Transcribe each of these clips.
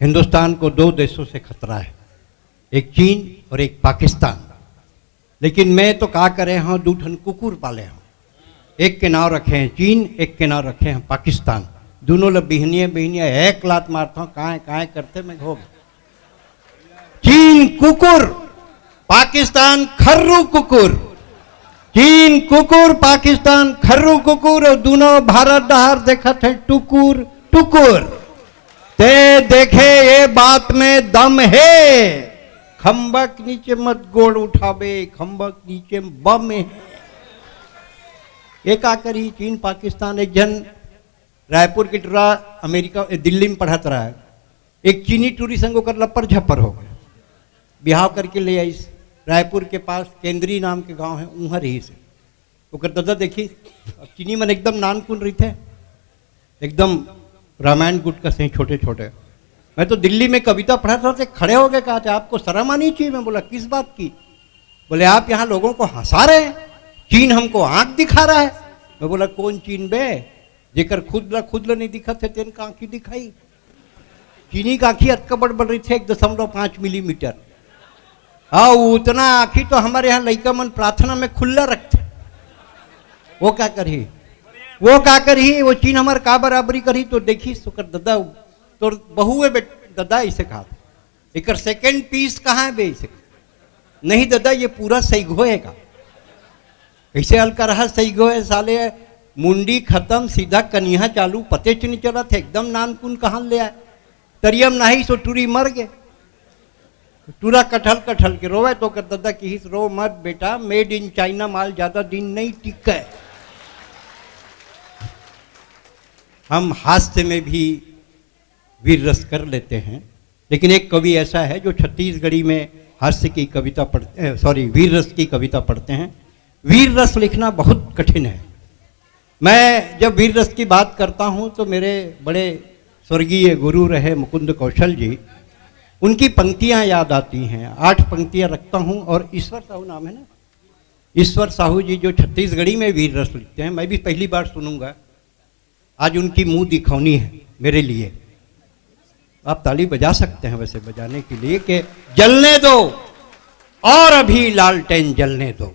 हिंदुस्तान को दो देशों से खतरा है, एक चीन और एक पाकिस्तान। लेकिन मैं तो क्या करे हाँ, दूठन कुकुर पाले हाँ। एक के नाव रखे हैं चीन, एक के नाव रखे हैं पाकिस्तान। दोनों लोग बिहनिया बिहनिया एक लात मारता हूँ, कहाँ करते मैं घोग। चीन कुकुर, पाकिस्तान खर्रू कुकुर। चीन कुकुर, पाकिस्तान खर्रू कुकुर, और दोनों भारत दहार देखा थे टुकुर टुकुर। ते देखे ये बात में दम है, खंबक नीचे मत गोड़ उठावे, खंबक नीचे बम है। एक आकर ही चीन पाकिस्तान, एक जन रायपुर की टूरा अमेरिका दिल्ली में पढ़ाता रहा है, एक चीनी टूरी संग होकर लपर झपर हो गए, बिहाव करके ले आई। रायपुर के पास केंद्रीय नाम के गांव है, उहर ही से ओकर दादा देखी चीनी मन एकदम नानकुन रही थे, एकदम रामायण गुट का सही छोटे छोटे। मैं तो दिल्ली में कविता पढ़ा था, तो खड़े हो गए, कहा था आपको शर्म आनी चाहिए। मैं बोला किस बात की? बोले आप यहाँ लोगों को हंसा रहे हैं, चीन हमको आंख दिखा रहा है। मैं बोला कौन चीन बे, जेकर खुदला नहीं दिखा थे तेन का आंखी दिखाई। चीनी का आंखी अतकबड़ बढ़ रही थी 1.5 मिलीमीटर। हाँ उतना आंखी तो हमारे यहाँ लड़का मन प्रार्थना में खुला रखते। वो क्या करी वो चीन हमारे का बराबरी करी। तो देखी सुकर दादा तो बहू है दादा, इसे कहा एक सेकेंड पीस कहाँ है बे, इसे नहीं दादा ये पूरा सही होएगा। कैसे हल्का रहा सही गो है साले, मुंडी खत्म सीधा कन्या चालू, पते च नहीं चला थे, एकदम नानकुन कहाँ ले आए। तरियम नहीं सो टूरी मर गए, टूरा कटहल के रोवे। तो कर दादा की हिस रो मत बेटा, मेड इन चाइना माल ज्यादा दिन नहीं टिका है। हम हास्य में भी वीर रस कर लेते हैं, लेकिन एक कवि ऐसा है जो छत्तीसगढ़ी में हास्य की कविता पढ़ते, वीर रस की कविता पढ़ते हैं। वीर रस लिखना बहुत कठिन है। मैं जब वीर रस की बात करता हूं तो मेरे बड़े स्वर्गीय गुरु रहे मुकुंद कौशल जी, उनकी पंक्तियां याद आती हैं। 8 पंक्तियां रखता हूं, और ईश्वर साहू नाम है ना, ईश्वर साहू जी जो छत्तीसगढ़ी में वीर रस लिखते हैं, मैं भी पहली बार सुनूंगा। आज उनकी मुंह दिखौनी है मेरे लिए। आप ताली बजा सकते हैं वैसे बजाने के लिए कि जलने दो और अभी लालटेन जलने दो,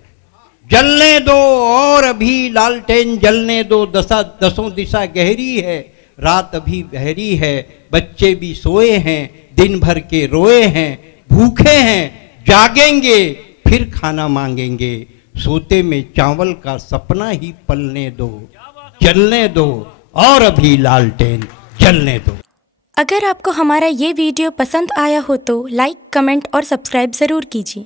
जलने दो और अभी लालटेन जलने दो। दसों दिशा गहरी है, रात अभी बहरी है, बच्चे भी सोए हैं, दिन भर के रोए हैं, भूखे हैं, जागेंगे फिर खाना मांगेंगे, सोते में चावल का सपना ही पलने दो, जलने दो और अभी लालटेन जलने दो। अगर आपको हमारा ये वीडियो पसंद आया हो तो लाइक, कमेंट और सब्सक्राइब ज़रूर कीजिए।